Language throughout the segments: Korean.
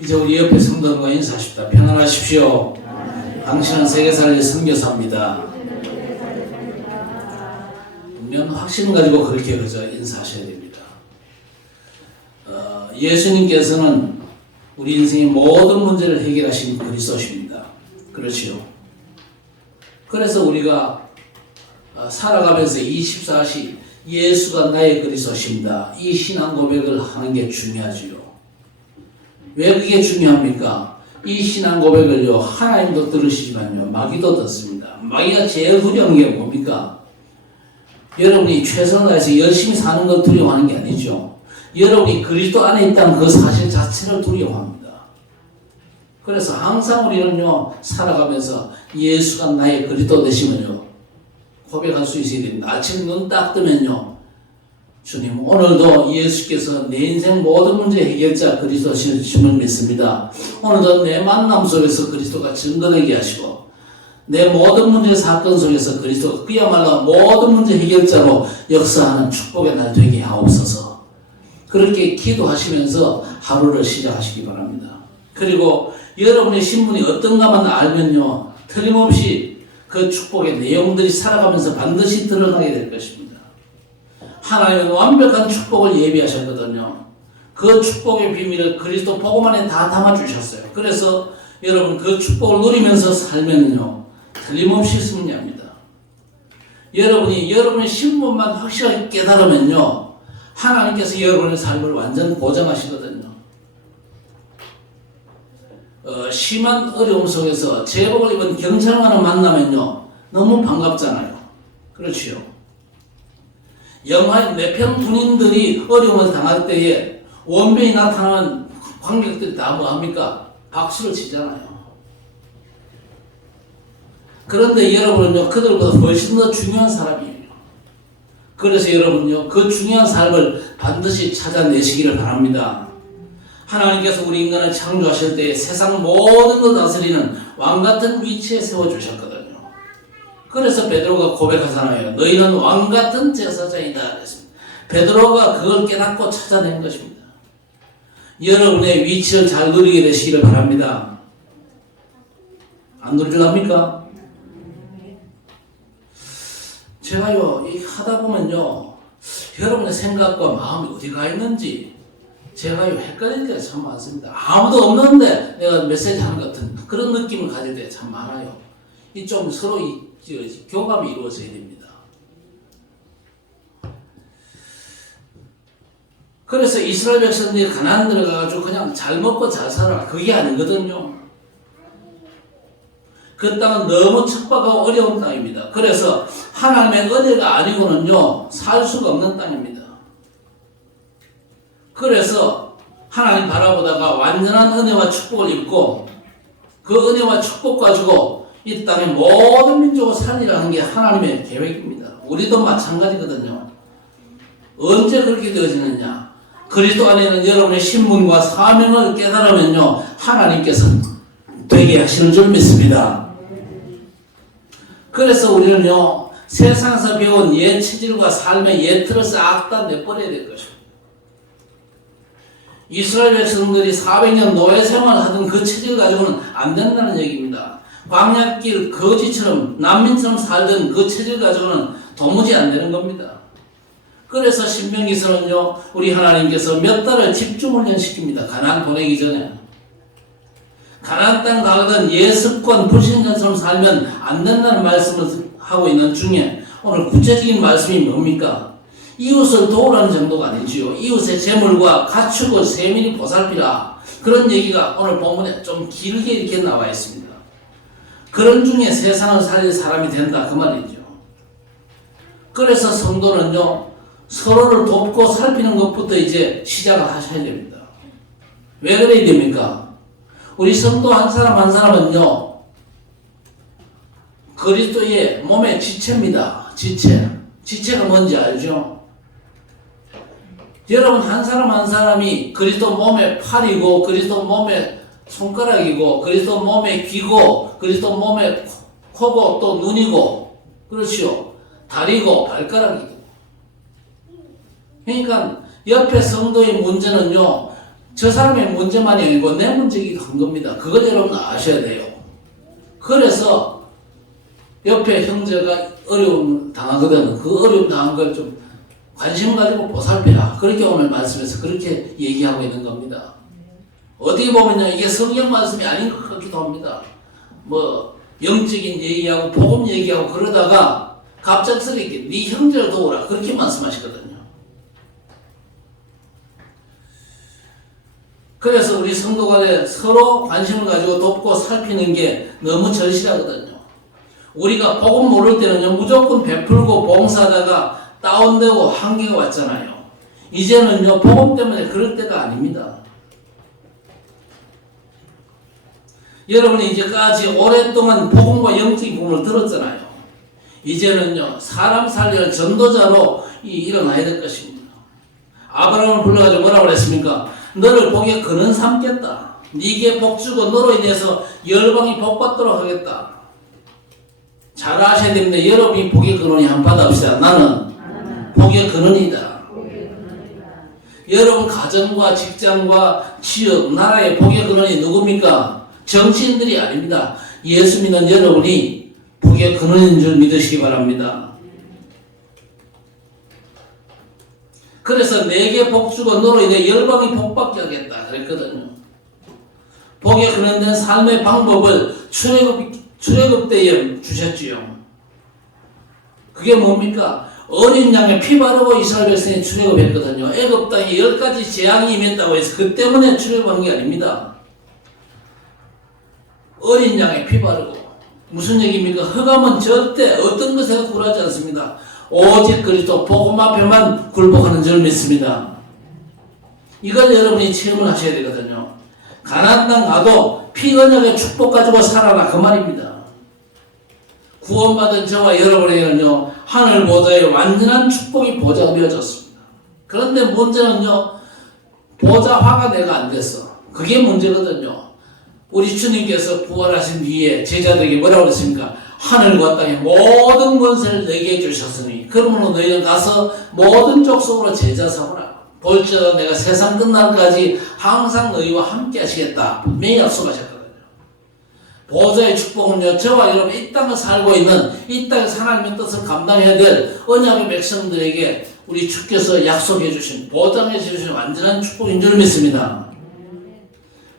이제 우리 옆에 성도들과 인사하십시다. 평안하십시오. 당신은 세계살리 선교사입니다. 분명 확신 가지고 그렇게 그저 인사하셔야 됩니다. 예수님께서는 우리 인생의 모든 문제를 해결하신 그리스도십니다. 그렇지요. 그래서 우리가 살아가면서 24시 예수가 나의 그리스도십니다. 이 신앙 고백을 하는 게 중요하지요. 왜 그게 중요합니까? 이 신앙 고백을요, 하나님도 들으시지만요, 마귀도 듣습니다. 마귀가 제일 두려운 게 뭡니까? 여러분이 최선을 다해서 열심히 사는 걸 두려워하는 게 아니죠. 여러분이 그리스도 안에 있다는 그 사실 자체를 두려워합니다. 그래서 항상 우리는요, 살아가면서 예수가 나의 그리스도 되시면요, 고백할 수 있어야 됩니다. 아침 눈 딱 뜨면요, 주님, 오늘도 예수께서 내 인생 모든 문제 해결자 그리스도심을 믿습니다. 오늘도 내 만남 속에서 그리스도가 증거되게 하시고, 내 모든 문제 사건 속에서 그리스도가 그야말로 모든 문제 해결자로 역사하는 축복의 날 되게 하옵소서. 그렇게 기도하시면서 하루를 시작하시기 바랍니다. 그리고 여러분의 신분이 어떤가만 알면요, 틀림없이 그 축복의 내용들이 살아가면서 반드시 드러나게 될 것입니다. 하나님은 완벽한 축복을 예비하셨거든요. 그 축복의 비밀을 그리스도 복음 안에 다 담아주셨어요. 그래서 여러분 그 축복을 누리면서 살면요, 틀림없이 승리합니다. 여러분이 여러분의 신분만 확실하게 깨달으면요, 하나님께서 여러분의 삶을 완전 보장하시거든요. 심한 어려움 속에서 제복을 입은 경찰관을 만나면요, 너무 반갑잖아요. 그렇지요. 영화의 내편 군인들이 어려움을 당할 때에 원병이 나타나면 관객들이 다 뭐합니까? 박수를 치잖아요. 그런데 여러분은요, 그들보다 훨씬 더 중요한 사람이에요. 그래서 여러분요, 그 중요한 삶을 반드시 찾아내시기를 바랍니다. 하나님께서 우리 인간을 창조하실 때 세상 모든 걸 다스리는 왕같은 위치에 세워주셨거든요. 그래서 베드로가 고백하잖아요. 너희는 왕같은 제사장이다. 그랬습니다. 베드로가 그걸 깨닫고 찾아낸 것입니다. 여러분의 위치를 잘 누리게 되시기를 바랍니다. 안 누리랍니까? 제가요, 하다 보면요, 여러분의 생각과 마음이 어디 가 있는지 제가요, 헷갈릴 때가 참 많습니다. 아무도 없는데 내가 메시지 하는 것 같은 그런 느낌을 가질 때가 참 많아요. 이 좀 서로 교감이 이루어져야 됩니다. 그래서 이스라엘 백성들이 가나안 들어가가지고 그냥 잘 먹고 잘 살아, 그게 아니거든요. 그 땅은 너무 척박하고 어려운 땅입니다. 그래서 하나님의 은혜가 아니고는요, 살 수가 없는 땅입니다. 그래서 하나님 바라보다가 완전한 은혜와 축복을 입고 그 은혜와 축복 가지고 이 땅의 모든 민족을 살리라는 게 하나님의 계획입니다. 우리도 마찬가지거든요. 언제 그렇게 되어지느냐? 그리스도 안에는 여러분의 신분과 사명을 깨달으면요, 하나님께서 되게 하시는 줄 믿습니다. 그래서 우리는요, 세상에서 배운 옛 체질과 삶의 옛 틀을 싹 다 내버려야 될 것입니다. 이스라엘 백성들이 400년 노예 생활을 하던 그 체질 가지고는 안 된다는 얘기입니다. 광야길 거지처럼 난민처럼 살던 그 체질 가지고는 도무지 안 되는 겁니다. 그래서 신명기서는요, 우리 하나님께서 몇 달을 집중훈련시킵니다. 가나안 보내기 전에. 가나안 땅 가거든 예습권 불신자처럼 살면 안 된다는 말씀을 하고 있는 중에 오늘 구체적인 말씀이 뭡니까? 이웃을 도우라는 정도가 아니지요. 이웃의 재물과 가축을 세밀히 보살피라. 그런 얘기가 오늘 본문에 좀 길게 이렇게 나와 있습니다. 그런 중에 세상을 살릴 사람이 된다, 그 말이죠. 그래서 성도는요, 서로를 돕고 살피는 것부터 이제 시작을 하셔야 됩니다. 왜 그래야 됩니까? 우리 성도 한 사람 한 사람은요, 그리스도의 몸의 지체입니다. 지체가 뭔지 알죠? 여러분 한 사람 한 사람이 그리스도 몸의 팔이고, 그리스도 몸의 손가락이고, 그리스도 몸의 귀고, 그리스도 몸의 코고, 또 눈이고, 그렇지요. 다리고, 발가락이고. 그러니까 옆에 성도의 문제는요, 저 사람의 문제만이 아니고 내 문제이기도 한 겁니다. 그걸 여러분 아셔야 돼요. 그래서 옆에 형제가 어려움 당하거든. 그 어려움 당한 걸 좀 관심 가지고 보살펴라. 그렇게 오늘 말씀에서 그렇게 얘기하고 있는 겁니다. 어떻게 보면요, 이게 성경 말씀이 아닌 것 같기도 합니다. 뭐 영적인 얘기하고 복음 얘기하고 그러다가 갑작스럽게 네 형제를 도우라 그렇게 말씀하시거든요. 그래서 우리 성도 간에 서로 관심을 가지고 돕고 살피는 게 너무 절실하거든요. 우리가 복음 모를 때는요, 무조건 베풀고 봉사하다가 다운되고 한계가 왔잖아요. 이제는요, 복음 때문에 그럴 때가 아닙니다. 여러분이 이제까지 오랫동안 복음과 영적인 복음을 들었잖아요. 이제는요, 사람 살리는 전도자로 일어나야 될 것입니다. 아브라함을 불러가지고 뭐라고 그랬습니까? 너를 복의 근원 삼겠다. 네게 복 주고 너로 인해서 열방이 복 받도록 하겠다. 잘 아셔야 됩니다. 여러분이 복의 근원이 한번 받아봅시다. 나는 복의 근원이다. 여러분 가정과 직장과 취업, 나라의 복의 근원이 누굽니까? 정치인들이 아닙니다. 예수 믿는 여러분이 복의 근원인 줄 믿으시기 바랍니다. 그래서 내게 복 주고 너로 인해 열방이 복받게 하겠다 그랬거든요. 복에 근원된 삶의 방법을 출애굽 때에 주셨지요. 그게 뭡니까? 어린 양에 피 바르고 이스라엘 백성이 출애굽했거든요. 애굽 땅에 10가지 재앙이 임했다고 해서 그 때문에 출애굽하는 게 아닙니다. 어린 양에 피 바르고 무슨 얘기입니까? 흑암은 절대 어떤 것에도 굴하지 않습니다. 오직 그리스도 복음 앞에만 굴복하는 줄 믿습니다. 이걸 여러분이 체험을 하셔야 되거든요. 가나안 땅 가도 피 언약의 축복 가지고 살아라 그 말입니다. 구원받은 저와 여러분에게는요, 하늘 보좌의 완전한 축복이 보좌가 되어졌습니다. 그런데 문제는요, 보좌화가 내가 안 됐어. 그게 문제거든요. 우리 주님께서 부활하신 뒤에 제자들에게 뭐라고 그랬습니까? 하늘과 땅의 모든 권세를 내게 주셨으니 그러므로 너희는 가서 모든 족속으로 제자 삼으라. 볼지어다 내가 세상 끝날까지 항상 너희와 함께 하시겠다. 분명히 약속하셨거든요. 보좌의 축복은요, 저와 여러분 이 땅을 살고 있는 이 땅에서 하나님의 뜻을 감당해야 될 언약의 백성들에게 우리 주께서 약속해 주신, 보장해 주신 완전한 축복인 줄 믿습니다.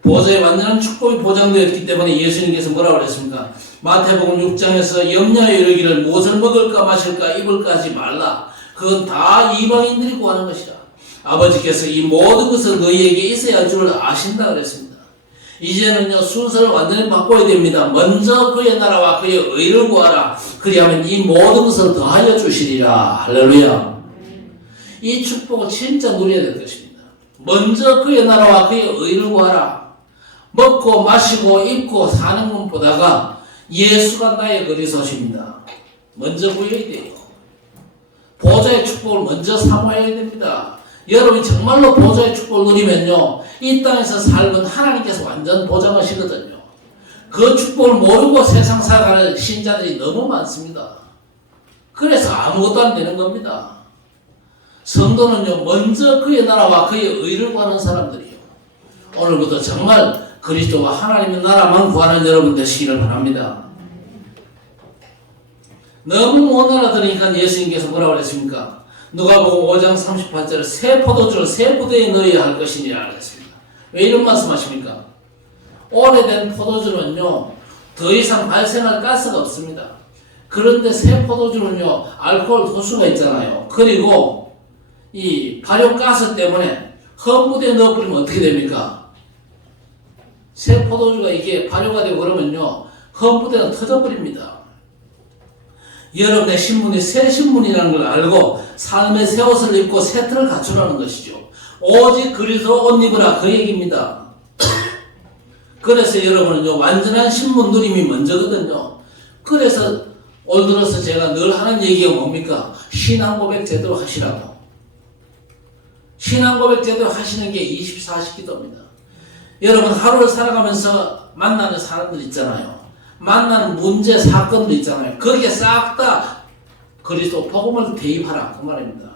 보좌의 완전한 축복이 보장되었기 때문에 예수님께서 뭐라고 그랬습니까? 마태복음 6장에서 염려에 이르기를 무엇을 먹을까 마실까 입을까 하지 말라. 그건 다 이방인들이 구하는 것이라. 아버지께서 이 모든 것을 너희에게 있어야 할 줄을 아신다 그랬습니다. 이제는요, 순서를 완전히 바꿔야 됩니다. 먼저 그의 나라와 그의 의를 구하라. 그리하면 이 모든 것을 더하여 주시리라. 할렐루야. 이 축복을 진짜 누려야 될 것입니다. 먼저 그의 나라와 그의 의를 구하라. 먹고 마시고 입고 사는 것보다가 예수가 나의 그리스도십니다. 먼저 구해야 돼요. 보좌의 축복을 먼저 사모해야 됩니다. 여러분이 정말로 보좌의 축복을 누리면요, 이 땅에서 삶은 하나님께서 완전 보장하시거든요. 그 축복을 모르고 세상 살아가는 신자들이 너무 많습니다. 그래서 아무것도 안 되는 겁니다. 성도는요, 먼저 그의 나라와 그의 의를 구하는 사람들이에요. 오늘부터 정말 그리스도와 하나님의 나라만 구하는 여러분 되시기를 바랍니다. 너무 못 알아들으니까 예수님께서 뭐라고 그랬습니까? 누가복음 5장 38절 새 포도주를 새 부대에 넣어야 할 것이니라 그랬습니다. 왜 이런 말씀하십니까? 오래된 포도주는요, 더 이상 발생할 가스가 없습니다. 그런데 새 포도주는요, 알코올 도수가 있잖아요. 그리고 이 발효가스 때문에 험부대에 넣어버리면 어떻게 됩니까? 새 포도주가 이게 발효가 되고 그러면요, 험부대가 터져버립니다. 여러분의 신분이 새 신분이라는 걸 알고 삶의 새 옷을 입고 새 틀을 갖추라는 것이죠. 오직 그리스도 옷 입으라 그 얘기입니다. 그래서 여러분은요, 완전한 신분 누림이 먼저거든요. 그래서 올 들어서 제가 늘 하는 얘기가 뭡니까? 신앙 고백 제대로 하시라고. 신앙 고백 제대로 하시는 게 24시 기도입니다. 여러분 하루를 살아가면서 만나는 사람들 있잖아요. 만나는 문제, 사건들 있잖아요. 거기에 싹 다 그리스도 복음을 대입하라 그 말입니다.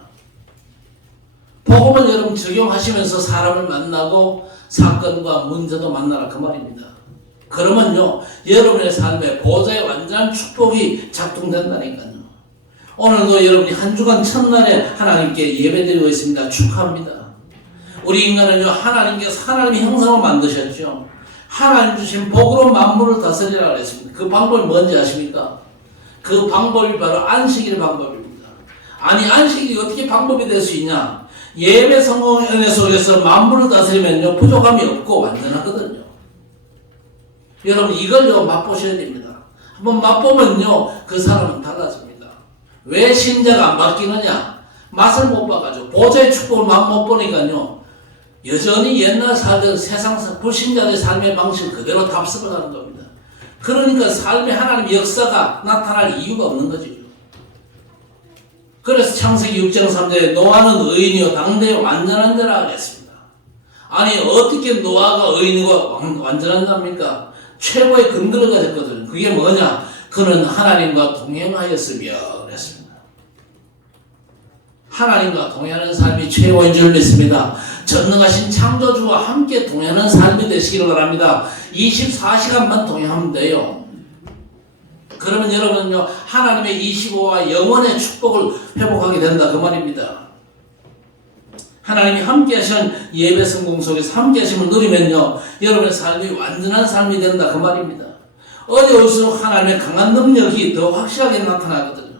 복음을 여러분 적용하시면서 사람을 만나고 사건과 문제도 만나라 그 말입니다. 그러면요 여러분의 삶에 보좌의 완전한 축복이 작동된다니까요. 오늘도 여러분이 한 주간 첫날에 하나님께 예배드리고 있습니다. 축하합니다. 우리 인간은요 하나님께서 하나님의 형상을 만드셨죠. 하나님 주신 복으로 만물을 다스리라 그랬습니다. 그 방법이 뭔지 아십니까? 그 방법이 바로 안식일 방법입니다. 아니 안식일이 어떻게 방법이 될 수 있냐? 예배 성공의 은혜 속에서 만물을 다스리면요 부족함이 없고 완전하거든요. 여러분 이걸요 맛보셔야 됩니다. 한번 맛보면요 그 사람은 달라집니다. 왜 신자가 안 바뀌느냐? 맛을 못 봐가지고 보좌의 축복을 맛 못 보니까요 여전히 옛날 살던 세상 불신자의 삶의 방식 그대로 답습을 하는 겁니다. 그러니까 삶의 하나님의 역사가 나타날 이유가 없는 거죠. 그래서 창세기 6장 3절에 노아는 의인이요 당대의 완전한 자라 그랬습니다. 아니 어떻게 노아가 의인이고 완전한 자입니까? 최고의 근거를 가졌거든요. 그게 뭐냐? 그는 하나님과 동행하였으며 그랬습니다. 하나님과 동행하는 삶이 최고인 줄 믿습니다. 전능하신 창조주와 함께 동행하는 삶이 되시기를 바랍니다. 24시간만 동행하면 돼요. 그러면 여러분은요 하나님의 25와 영원의 축복을 회복하게 된다 그 말입니다. 하나님이 함께 하신 예배 성공 속에서 함께 하심을 누리면요 여러분의 삶이 완전한 삶이 된다 그 말입니다. 어려울수록 하나님의 강한 능력이 더 확실하게 나타나거든요.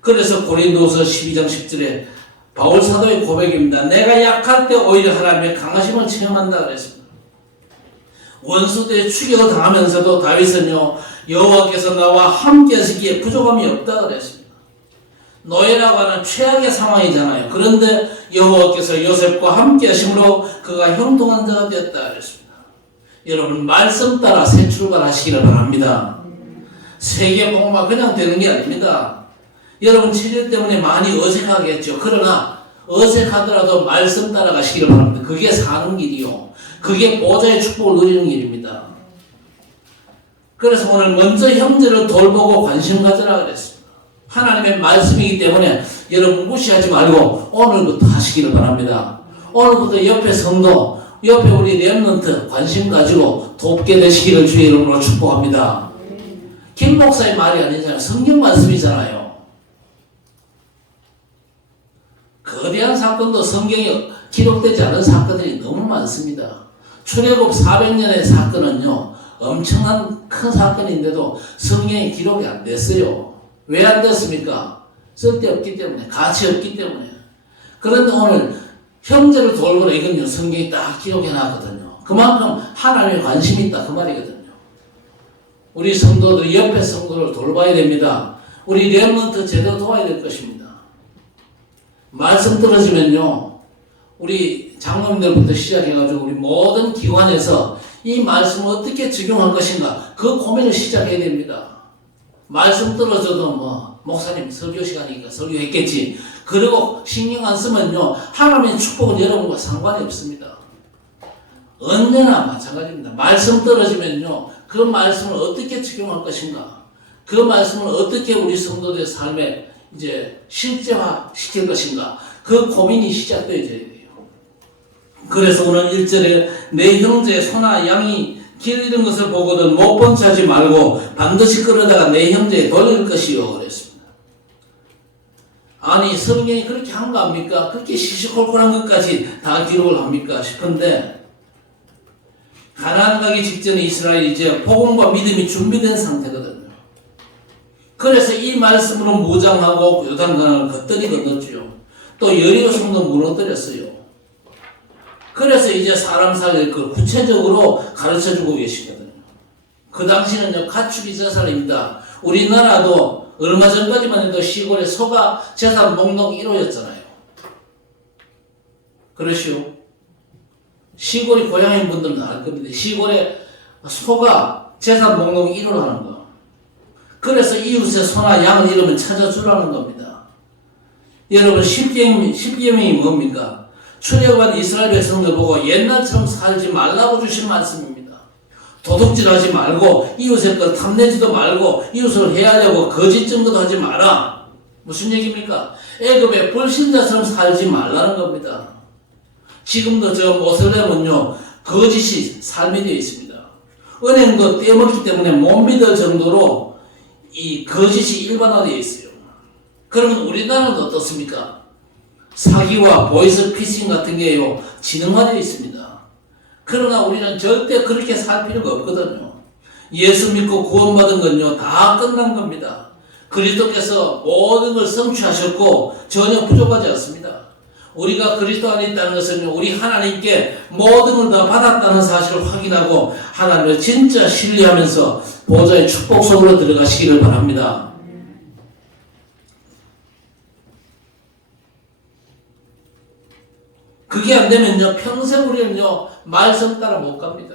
그래서 고린도서 12장 10절에 바울 사도의 고백입니다. 내가 약할 때 오히려 하나님의 강하심을 체험한다 그랬습니다. 원수들의 추격을 당하면서도 다윗은요 여호와께서 나와 함께 하시기에 부족함이 없다 그랬습니다. 노예라고 하는 최악의 상황이잖아요. 그런데 여호와께서 요셉과 함께 하심으로 그가 형통한 자가 되었다 그랬습니다. 여러분 말씀 따라 새 출발하시기를 바랍니다. 세계 복음화 그냥 되는 게 아닙니다. 여러분 체질 때문에 많이 어색하겠죠. 그러나 어색하더라도 말씀 따라가시기를 바랍니다. 그게 사는 길이요. 그게 보좌의 축복을 누리는 길입니다. 그래서 오늘 먼저 형제를 돌보고 관심 가져라 그랬습니다. 하나님의 말씀이기 때문에 여러분 무시하지 말고 오늘부터 하시기를 바랍니다. 오늘부터 옆에 성도, 옆에 우리 렘넌트 관심 가지고 돕게 되시기를 주의 이름으로 축복합니다. 김 목사의 말이 아니잖아요. 성경 말씀이잖아요. 거대한 사건도 성경에 기록되지 않은 사건들이 너무 많습니다. 출애굽 400년의 사건은요 엄청난 큰 사건인데도 성경에 기록이 안 됐어요. 왜 안 됐습니까? 쓸데없기 때문에, 가치 없기 때문에. 그런데 오늘 형제를 돌보라 이건요 성경이 딱 기록해 놨거든요. 그만큼 하나님의 관심이 있다 그 말이거든요. 우리 성도들 옆에 성도를 돌봐야 됩니다. 우리 렘넌트 제대로 도와야 될 것입니다. 말씀 떨어지면요 우리 장로님들부터 시작해가지고 우리 모든 기관에서 이 말씀을 어떻게 적용할 것인가 그 고민을 시작해야 됩니다. 말씀 떨어져도 목사님 설교 시간이니까 설교했겠지 그리고 신경 안 쓰면요 하나님의 축복은 여러분과 상관이 없습니다. 언제나 마찬가지입니다. 말씀 떨어지면요 그 말씀을 어떻게 적용할 것인가 그 말씀을 어떻게 우리 성도들의 삶에 이제 실제화 시킬 것인가 그 고민이 시작되어야 돼요. 그래서 오늘 1절에 내 형제의 소나 양이 길 잃은 것을 보거든 못 본 채 하지 말고 반드시 끌어다가 내 형제에 돌릴 것이요 그랬습니다. 아니 성경이 그렇게 한 거 합니까? 그렇게 시시콜콜한 것까지 다 기록을 합니까 싶은데 가나안 가기 직전에 이스라엘이 이제 복음과 믿음이 준비된 상태거든요. 그래서 이 말씀으로 무장하고 요단강을 걷더니 건넜죠. 또 여리고 성도 무너뜨렸어요. 그래서 이제 사람 살릴 걸 구체적으로 가르쳐주고 계시거든요. 그 당시는요 가축이 제사입니다. 우리나라도 얼마 전까지만 해도 시골에 소가 제사 목록 1호였잖아요. 그러시오. 시골이 고향인 분들은 알 겁니다. 시골에 소가 제사 목록 1호를 하는 거. 그래서 이웃의 소나 양을 잃으면 찾아주라는 겁니다. 여러분 십계명이 뭡니까? 출애굽한 이스라엘 백성들 보고 옛날처럼 살지 말라고 주신 말씀입니다. 도둑질하지 말고 이웃의 걸 탐내지도 말고 이웃을 해하려고 거짓 증거도 하지 마라. 무슨 얘기입니까? 애굽의 불신자처럼 살지 말라는 겁니다. 지금도 저 모슬렘은요, 거짓이 삶이 되어 있습니다. 은행도 떼먹기 때문에 못 믿을 정도로 이 거짓이 일반화되어 있어요. 그러면 우리나라는 어떻습니까? 사기와 보이스피싱 같은 게요, 지능화되어 있습니다. 그러나 우리는 절대 그렇게 살 필요가 없거든요. 예수 믿고 구원받은 건요, 다 끝난 겁니다. 그리스도께서 모든 걸 성취하셨고 전혀 부족하지 않습니다. 우리가 그리스도 안에 있다는 것은 우리 하나님께 모든 걸 다 받았다는 사실을 확인하고 하나님을 진짜 신뢰하면서 보좌의 축복 속으로 들어가시기를 바랍니다. 그게 안 되면요, 평생 우리는요, 말씀 따라 못 갑니다.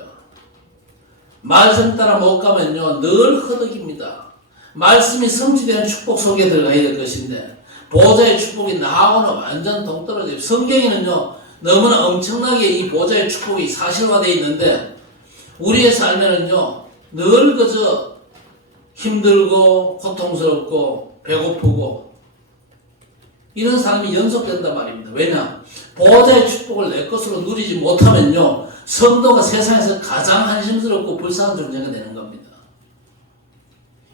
말씀 따라 못 가면요, 늘 허덕입니다. 말씀이 성취되는 축복 속에 들어가야 될 것인데, 보좌의 축복이 나하고는 완전 동떨어져요. 성경에는요, 너무나 엄청나게 이 보좌의 축복이 사실화되어 있는데, 우리의 삶에는요, 늘 그저 힘들고, 고통스럽고, 배고프고, 이런 삶이 연속된단 말입니다. 왜냐? 보좌의 축복을 내 것으로 누리지 못하면요, 성도가 세상에서 가장 한심스럽고 불쌍한 존재가 되는 겁니다.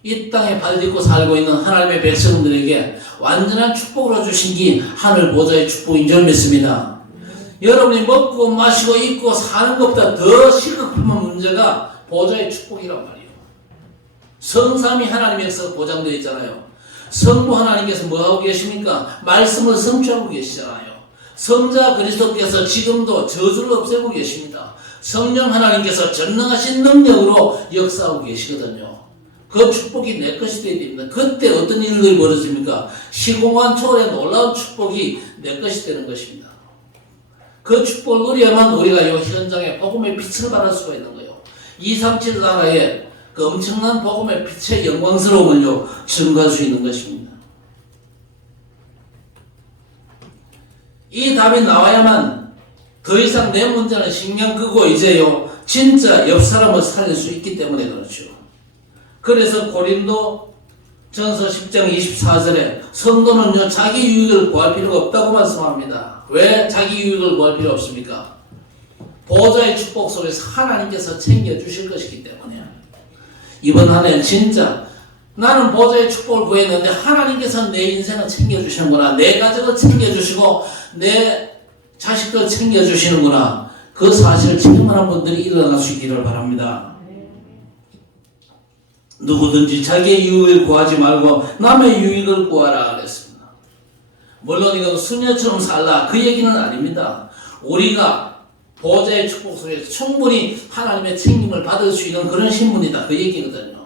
이 땅에 발 딛고 살고 있는 하나님의 백성들에게 완전한 축복으로 주신 게 하늘 보좌의 축복인 줄 믿습니다. 여러분이 먹고 마시고 입고 사는 것보다 더 시급한 문제가 보좌의 축복이란 말이에요. 성삼위 하나님에서 보장되어 있잖아요. 성부 하나님께서 뭐하고 계십니까? 말씀을 성취하고 계시잖아요. 성자 그리스도께서 지금도 저주를 없애고 계십니다. 성령 하나님께서 전능하신 능력으로 역사하고 계시거든요. 그 축복이 내 것이 되어야 됩니다. 그때 어떤 일들이 벌어집니까? 시공간 초월의 놀라운 축복이 내 것이 되는 것입니다. 그 축복을 누려야만 우리가 이 현장에 복음의 빛을 발할 수가 있는 거예요. 237 나라에 그 엄청난 복음의 빛의 영광스러움을요, 증거할 수 있는 것입니다. 이 답이 나와야만 더 이상 내 문제는 신경 끄고 이제요, 진짜 옆 사람을 살릴 수 있기 때문에 그렇죠. 그래서 고린도 전서 10장 24절에 성도는요, 자기 유익을 구할 필요가 없다고 말씀합니다. 왜 자기 유익을 구할 필요 없습니까? 보좌의 축복 속에서 하나님께서 챙겨주실 것이기 때문에. 이번 한 해는 진짜 나는 보좌의 축복을 구했는데 하나님께서 내 인생을 챙겨주시는구나, 내 가족을 챙겨주시고 내 자식들 챙겨주시는구나, 그 사실을 체험하는 분들이 일어날 수 있기를 바랍니다. 누구든지 자기의 유익을 구하지 말고 남의 유익을 구하라 그랬습니다. 물론 이건 수녀처럼 살라 그 얘기는 아닙니다. 우리가 보좌의 축복 속에서 충분히 하나님의 책임을 받을 수 있는 그런 신분이다 그 얘기거든요.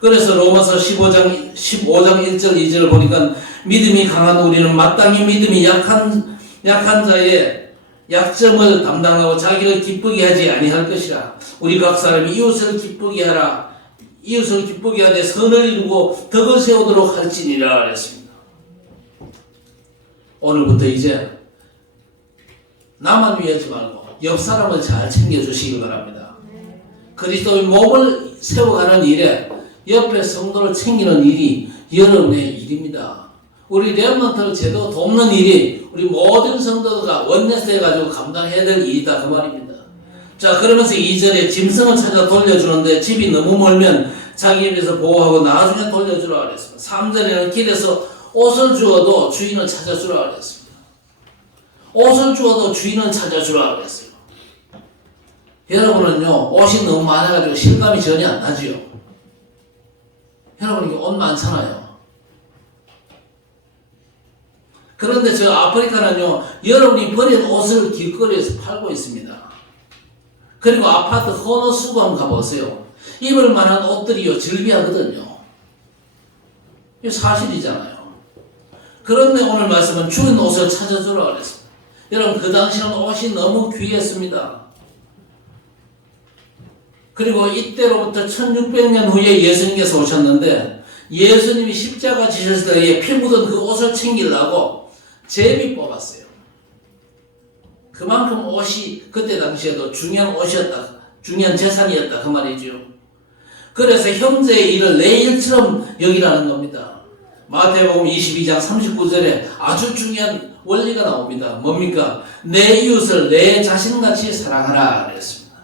그래서 로마서 15장 1절 2절을 보니까 믿음이 강한 우리는 마땅히 믿음이 약한 자의 약점을 담당하고 자기를 기쁘게 하지 아니할 것이라. 우리 각 사람이 이웃을 기쁘게 하라. 이웃을 기쁘게 하되 선을 이루고 덕을 세우도록 할지니라 그랬습니다. 오늘부터 이제 나만 위하지 말고 옆 사람을 잘 챙겨주시기 바랍니다. 그리스도의 몸을 세워가는 일에 옆에 성도를 챙기는 일이 여러분의 일입니다. 우리 렘넌트를 제대로 돕는 일이 우리 모든 성도가 원내스 해가지고 감당해야 될 일이다 그 말입니다. 자, 그러면서 2절에 짐승을 찾아 돌려주는데 집이 너무 멀면 자기 집에서 보호하고 나중에 돌려주라 그랬습니다. 3절에는 길에서 옷을 주어도 주인을 찾아주라 그랬습니다. 옷을 주어도 주인을 찾아주라 그랬어요. 여러분은요, 옷이 너무 많아가지고 실감이 전혀 안 나지요. 여러분, 이거 옷 많잖아요. 그런데 저 아프리카는요, 여러분이 버린 옷을 길거리에서 팔고 있습니다. 그리고 아파트 헌옷수거 한번 가보세요. 입을 만한 옷들이요, 즐비하거든요. 이게 사실이잖아요. 그런데 오늘 말씀은 주인 옷을 찾아주라 그랬습니다. 여러분, 그 당시는 옷이 너무 귀했습니다. 그리고 이때로부터 1600년 후에 예수님께서 오셨는데, 예수님이 십자가 지셨을 때에 피 묻은 그 옷을 챙기려고 제비 뽑았어요. 그만큼 옷이 그때 당시에도 중요한 옷이었다, 중요한 재산이었다 그 말이죠. 그래서 형제의 일을 내 일처럼 여기라는 겁니다. 마태복음 22장 39절에 아주 중요한 원리가 나옵니다. 뭡니까? 내 이웃을 내 자신같이 사랑하라 그랬습니다.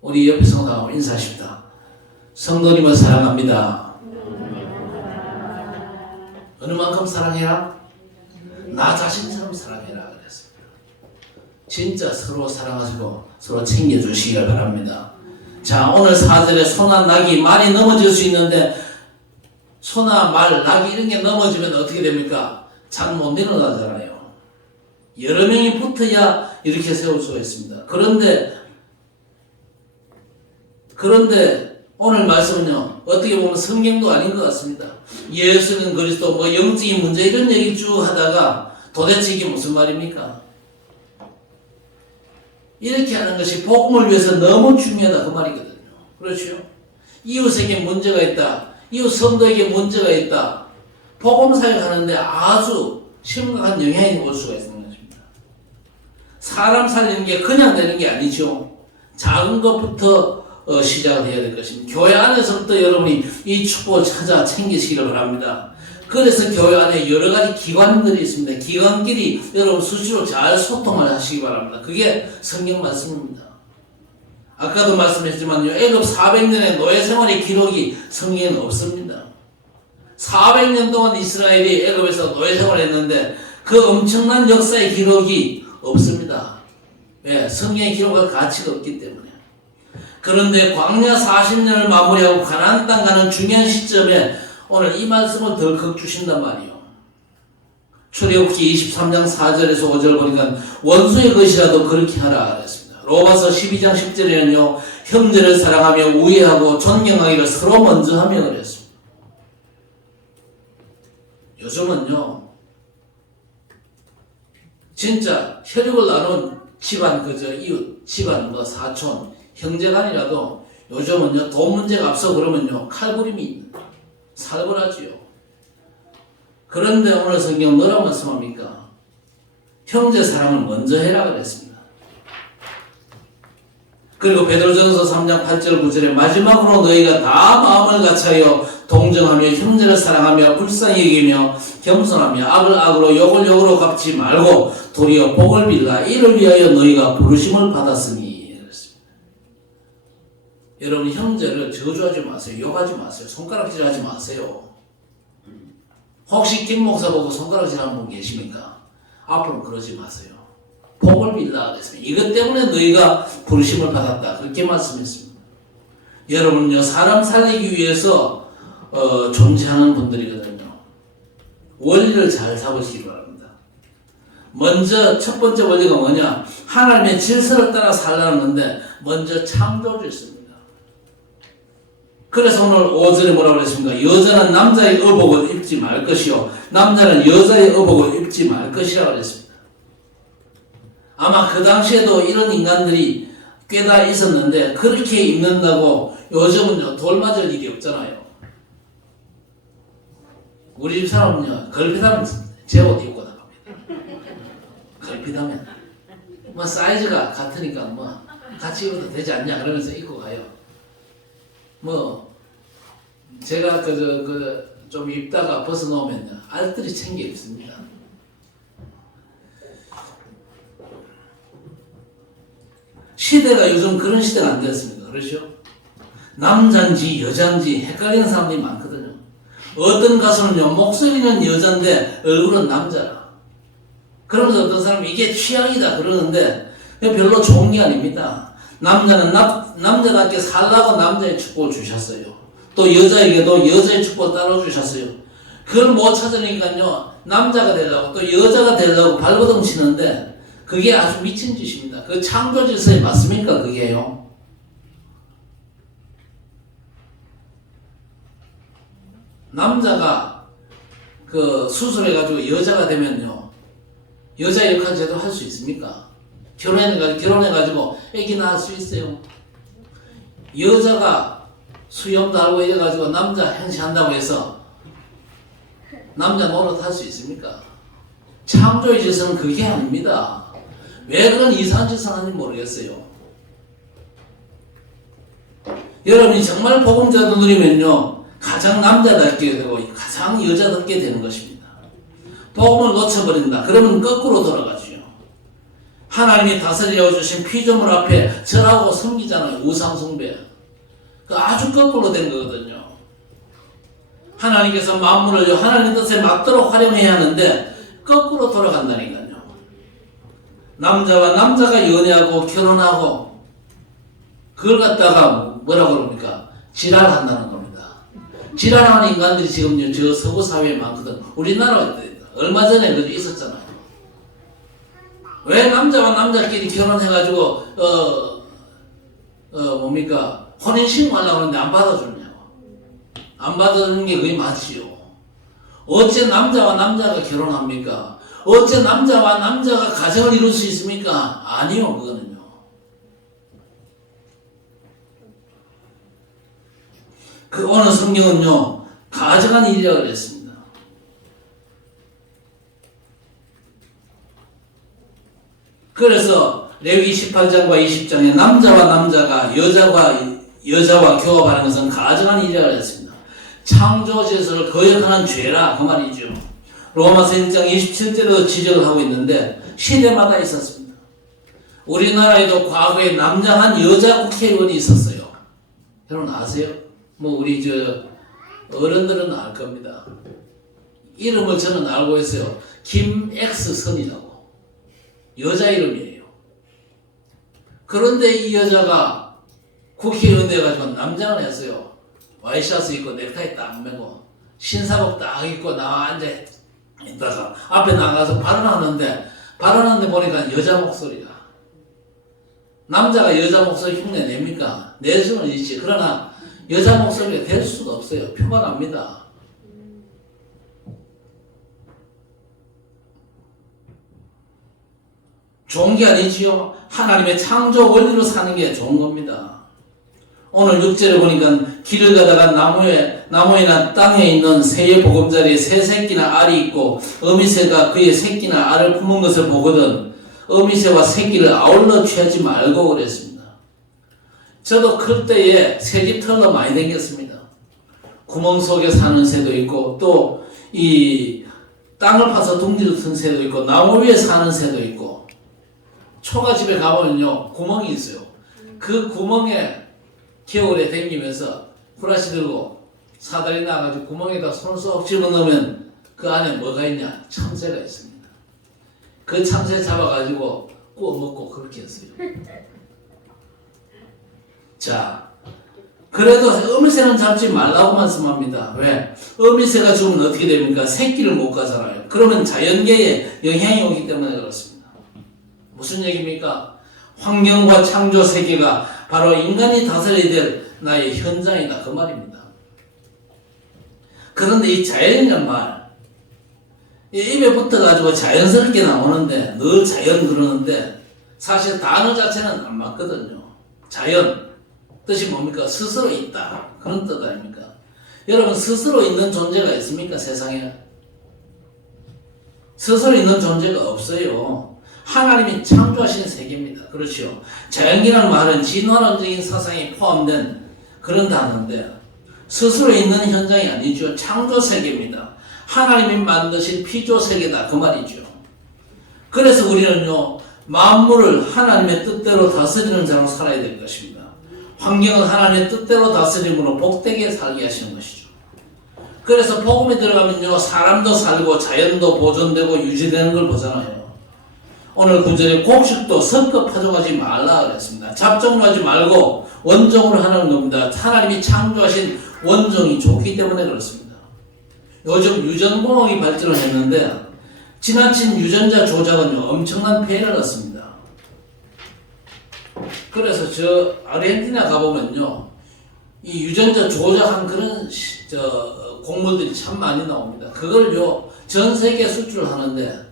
우리 옆에 성도하고 인사하십니다. 성도님을 사랑합니다. 어느 만큼 사랑해라? 나 자신처럼 사랑해라 그랬습니다. 진짜 서로 사랑하시고 서로 챙겨주시기를 바랍니다. 자, 오늘 4절에 소나 낙이 많이 넘어질 수 있는데 소나 말, 낙이 이런 게 넘어지면 어떻게 됩니까? 잘 못 일어나잖아요. 여러 명이 붙어야 이렇게 세울 수가 있습니다. 그런데 오늘 말씀은요, 어떻게 보면 성경도 아닌 것 같습니다. 예수는 그리스도 뭐 영적인 문제 이런 얘기 쭉 하다가 도대체 이게 무슨 말입니까? 이렇게 하는 것이 복음을 위해서 너무 중요하다 그 말이거든요. 그렇죠? 이웃에게 문제가 있다. 이웃 성도에게 문제가 있다. 복음 사역하는데 아주 심각한 영향이 올 수가 있는 것입니다. 사람 살리는 게 그냥 되는 게 아니죠. 작은 것부터 시작을 해야 될 것입니다. 교회 안에서부터 여러분이 이 축복을 찾아 챙기시기를 바랍니다. 그래서 교회 안에 여러 가지 기관들이 있습니다. 기관끼리 여러분 수시로 잘 소통을 하시기 바랍니다. 그게 성경 말씀입니다. 아까도 말씀했지만요, 애굽 400년의 노예 생활의 기록이 성경에는 없습니다. 400년 동안 이스라엘이 애굽에서 노예 생활을 했는데 그 엄청난 역사의 기록이 없습니다. 왜? 성경의 기록할 가치가 없기 때문에. 그런데 광야 40년을 마무리하고 가나안 땅 가는 중요한 시점에 오늘 이 말씀을 덜컥 주신단 말이에요. 출애굽기 23장 4절에서 5절 보니까 원수의 것이라도 그렇게 하라 그랬습니다. 로마서 12장 10절에는요, 형제를 사랑하며 우애하고 존경하기를 서로 먼저 하며 그랬습니다. 요즘은요, 진짜 혈육을 나눈 집안, 그저 이웃, 집안, 뭐 사촌, 형제간이라도 요즘은요, 돈 문제가 앞서 그러면요, 칼부림이 있는다. 살벌하지요. 그런데 오늘 성경 뭐라고 말씀합니까? 형제 사랑을 먼저 해라 그랬습니다. 그리고 베드로전서 3장 8절 9절에 마지막으로 너희가 다 마음을 같이하여 동정하며 형제를 사랑하며 불쌍히 여기며 겸손하며 악을 악으로 욕을 욕으로 갚지 말고 도리어 복을 빌라. 이를 위하여 너희가 부르심을 받았으니 그랬습니다. 여러분 형제를 저주하지 마세요. 욕하지 마세요. 손가락질하지 마세요. 혹시 김 목사 보고 손가락질하는 분 계십니까? 앞으로 그러지 마세요. 복을 빌라 그랬습니다. 이것 때문에 너희가 부르심을 받았다. 그렇게 말씀했습니다. 여러분요, 사람 살리기 위해서 존재하는 분들이거든요. 원리를 잘 잡으시기 바랍니다. 먼저 첫 번째 원리가 뭐냐? 하나님의 질서를 따라 살라는 건데 먼저 창조주였습니다. 그래서 오늘 5절에 뭐라고 그랬습니까? 여자는 남자의 의복을 입지 말 것이요 남자는 여자의 의복을 입지 말 것이라 그랬습니다. 아마 그 당시에도 이런 인간들이 꽤나 있었는데 그렇게 입는다고 요즘은요 돌 맞을 일이 없잖아요. 우리 집 사람은요 걸핏하면 제 옷 입고 나갑니다. 걸핏하면 뭐 사이즈가 같으니까 뭐 같이 입어도 되지 않냐 그러면서 입고 가요. 뭐 제가 좀 입다가 벗어놓으면요 알뜰히 챙겨 입습니다. 시대가 요즘 그런 시대가 안 되었습니다. 그렇죠? 남잔지 여잔지 헷갈리는 사람들이 많거든요. 어떤 가수는요 목소리는 여잔데 얼굴은 남자라. 그러면서 어떤 사람이 이게 취향이다 그러는데 별로 좋은 게 아닙니다. 남자는 남자답게 살라고 남자의 축복을 주셨어요. 또 여자에게도 여자의 축복을 따로 주셨어요. 그걸 못 찾으니까요 남자가 되려고 또 여자가 되려고 발버둥 치는데 그게 아주 미친 짓입니다. 그 창조 질서에 맞습니까? 그게요. 남자가 수술해가지고 여자가 되면요 여자 역할 제대로 할 수 있습니까? 결혼해가지고 애기 낳을 수 있어요. 여자가 수염도 하고 이래가지고 남자 행시한다고 해서 남자 노릇 할 수 있습니까? 창조의 질서는 그게 아닙니다. 왜 그런 이상한 짓을 하는지 모르겠어요. 여러분이 정말 복음자들이면요 가장 남자답게 되고 가장 여자답게 되는 것입니다. 복음을 놓쳐버린다. 그러면 거꾸로 돌아가죠. 하나님이 다스려 주신 피조물 앞에 절하고 섬기잖아요. 우상숭배. 그 아주 거꾸로 된 거거든요. 하나님께서 만물을 하나님 뜻에 맞도록 활용해야 하는데 거꾸로 돌아간다니까요. 남자와 남자가 연애하고 결혼하고 그걸 갖다가 뭐라고 그럽니까? 지랄한다는 겁니다. 지랄하는 인간들이 지금 저 서구 사회에 많거든. 우리나라 얼마 전에 그게 있었잖아요. 왜 남자와 남자끼리 결혼해가지고 뭡니까? 혼인신고하려고 하는데 안 받아주느냐고. 안 받아주는 게 그게 맞지요. 어째 남자와 남자가 결혼합니까? 어째 남자와 남자가 가정을 이룰 수 있습니까? 아니요, 그거는요. 그 오늘 성경은요, 가정한 일이라고 그랬습니다. 그래서 레위 18장과 20장에 남자와 남자가 여자와 교합하는 것은 가정한 일이라고 했습니다. 창조 질서를 거역하는 죄라 그 말이죠. 로마서 1장 27절에도 지적을 하고 있는데 시대마다 있었습니다. 우리나라에도 과거에 남장한 여자 국회의원이 있었어요. 여러분 아세요? 뭐 우리 어른들은 알 겁니다. 이름을 저는 알고 있어요. 김X선이라고. 여자 이름이에요. 그런데 이 여자가 국회의원 돼가지고 남장을 했어요. 와이셔츠 입고 넥타이 딱 매고 신사복 딱 입고 나와 앉아 있다가 앞에 나가서 발언하는데 보니까 여자 목소리가. 남자가 여자 목소리 흉내 냅니까? 낼 수는 있지. 그러나 여자 목소리가 될 수가 없어요. 표가 납니다. 좋은 게 아니지요. 하나님의 창조 원리로 사는 게 좋은 겁니다. 오늘 6절에 보니까 길을 가다가 나무에나 땅에 있는 새의 보금자리에 새 새끼나 알이 있고 어미새가 그의 새끼나 알을 품은 것을 보거든 어미새와 새끼를 아울러 취하지 말고 그랬습니다. 저도 클 때에 새집 털러 많이 다녔습니다. 구멍 속에 사는 새도 있고 또 이 땅을 파서 둥지를 튼 새도 있고 나무 위에 사는 새도 있고 초가집에 가보면요 구멍이 있어요. 그 구멍에 겨울에 댕기면서 후라시 들고 사다리 나가지고 구멍에다 손을 쏙 집어넣으면 그 안에 뭐가 있냐? 참새가 있습니다. 그 참새 잡아가지고 구워 먹고 그렇게 했어요. 자, 그래도 어미새는 잡지 말라고 말씀합니다. 왜? 어미새가 죽으면 어떻게 됩니까? 새끼를 못 가잖아요. 그러면 자연계에 영향이 오기 때문에 그렇습니다. 무슨 얘기입니까? 환경과 창조 세계가 바로 인간이 다스려야 될 나의 현장이다. 그 말입니다. 그런데 이 자연이란 말, 입에 붙어가지고 자연스럽게 나오는데, 늘 자연 그러는데, 사실 단어 자체는 안 맞거든요. 자연. 뜻이 뭡니까? 스스로 있다. 그런 뜻 아닙니까? 여러분, 스스로 있는 존재가 있습니까? 세상에? 스스로 있는 존재가 없어요. 하나님이 창조하신 세계입니다. 그렇죠. 자연계라는 말은 진화론적인 사상이 포함된 그런 단어인데 스스로 있는 현장이 아니죠. 창조 세계입니다. 하나님이 만드신 피조 세계다. 그 말이죠. 그래서 우리는요. 만물을 하나님의 뜻대로 다스리는 자로 살아야 될 것입니다. 환경은 하나님의 뜻대로 다스림으로 복되게 살게 하시는 것이죠. 그래서 복음에 들어가면요. 사람도 살고 자연도 보존되고 유지되는 걸 보잖아요. 오늘 9절에 곡식도 섞어 파종하지 말라 그랬습니다. 잡종으로 하지 말고 원종으로 하는 겁니다. 하나님이 창조하신 원종이 좋기 때문에 그렇습니다. 요즘 유전공학이 발전을 했는데 지나친 유전자 조작은요 엄청난 폐해를 얻습니다. 그래서 저 아르헨티나 가보면요 이 유전자 조작한 그런 곡물들이 참 많이 나옵니다. 그걸요 전 세계에 수출하는데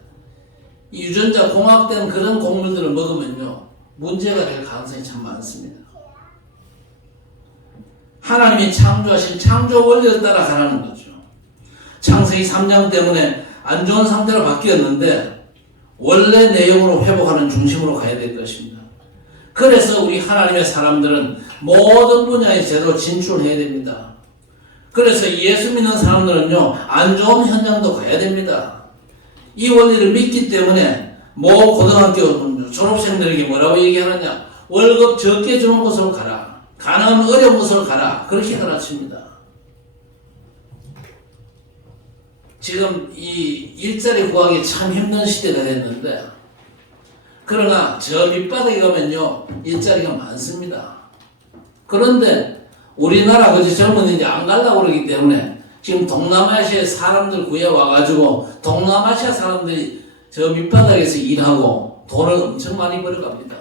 이 유전자 공학된 그런 곡물들을 먹으면요 문제가 될 가능성이 참 많습니다. 하나님이 창조하신 창조 원리를 따라가라는 거죠. 창세기 3장 때문에 안 좋은 상태로 바뀌었는데 원래 내용으로 회복하는 중심으로 가야 될 것입니다. 그래서 우리 하나님의 사람들은 모든 분야에 제대로 진출해야 됩니다. 그래서 예수 믿는 사람들은요, 안 좋은 현장도 가야 됩니다. 이 원리를 믿기 때문에 모 고등학교 졸업생들에게 뭐라고 얘기하느냐, 월급 적게 주는 곳으로 가라, 가능한 어려운 곳으로 가라, 그렇게 가르칩니다. 지금 이 일자리 구하기 참 힘든 시대가 됐는데, 그러나 저 밑바닥에 가면요, 일자리가 많습니다. 그런데 우리나라 그저 젊은이들이 안 가려고 그러기 때문에 지금 동남아시아 사람들 구해와가지고 동남아시아 사람들이 저 밑바닥에서 일하고 돈을 엄청 많이 벌어갑니다.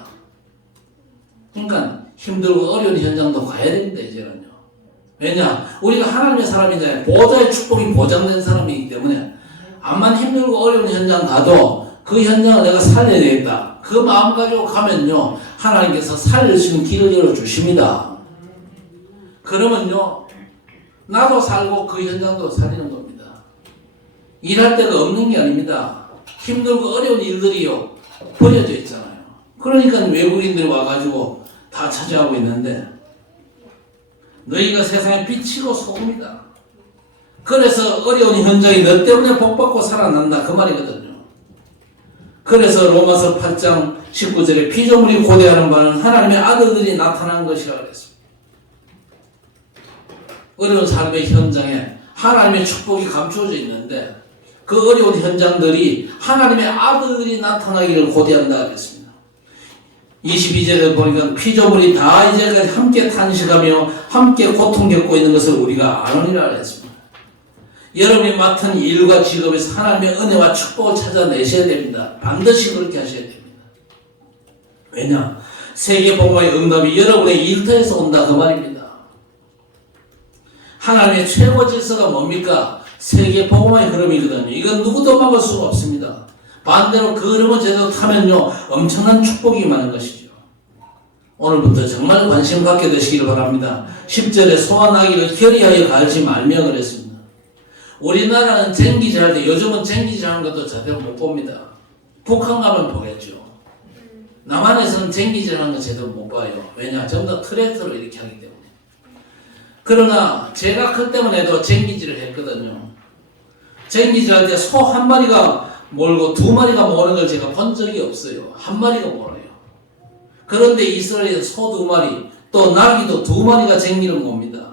그러니까 힘들고 어려운 현장도 가야 됩니다, 이제는요. 왜냐? 우리가 하나님의 사람이잖아요. 보좌의 축복이 보장된 사람이기 때문에 암만 힘들고 어려운 현장 가도 그 현장을 내가 살려야 되겠다. 그 마음 가지고 가면요, 하나님께서 살릴 수 있는 길을 열어주십니다. 그러면요, 나도 살고 그 현장도 살리는 겁니다. 일할 데가 없는 게 아닙니다. 힘들고 어려운 일들이요, 버려져 있잖아요. 그러니까 외국인들이 와가지고 다 차지하고 있는데, 너희가 세상의 빛이고 소금이다. 그래서 어려운 현장이 너 때문에 복받고 살아난다, 그 말이거든요. 그래서 로마서 8장 19절에 피조물이 고대하는 바는 하나님의 아들들이 나타난 것이라 그랬습니다. 어려운 삶의 현장에 하나님의 축복이 감추어져 있는데 그 어려운 현장들이 하나님의 아들들이 나타나기를 고대한다 그랬습니다. 22절에 보니까 피조물이 다 이제까지 함께 탄식하며 함께 고통 겪고 있는 것을 우리가 아노니라 그랬습니다. 여러분이 맡은 일과 직업에서 하나님의 은혜와 축복을 찾아내셔야 됩니다. 반드시 그렇게 하셔야 됩니다. 왜냐? 세계복음화의 응답이 여러분의 일터에서 온다 그 말입니다. 하나님의 최고 질서가 뭡니까? 세계복음화의 흐름이거든요. 이건 누구도 막을 수가 없습니다. 반대로 그 흐름을 제대로 타면요, 엄청난 축복이 많은 것이죠. 오늘부터 정말 관심 갖게 되시길 바랍니다. 10절에 소환하기를 결의하여 갈지 말며 그랬습니다. 우리나라는 쟁기질 할 때, 요즘은 쟁기질 하는 것도 제대로 못 봅니다. 북한 가면 보겠죠. 남한에서는 쟁기질 하는 거 제대로 못 봐요. 왜냐? 전부 다 트랙터로 이렇게 하기 때문에. 그러나 제가 클 때만 해도 쟁기질을 했거든요. 쟁기질 할 때 소 한 마리가 몰고 두 마리가 모는 걸 제가 본 적이 없어요. 한 마리가 몰아요. 그런데 이스라엘에 소 두 마리, 또 나귀도 두 마리가 쟁기를 몹니다.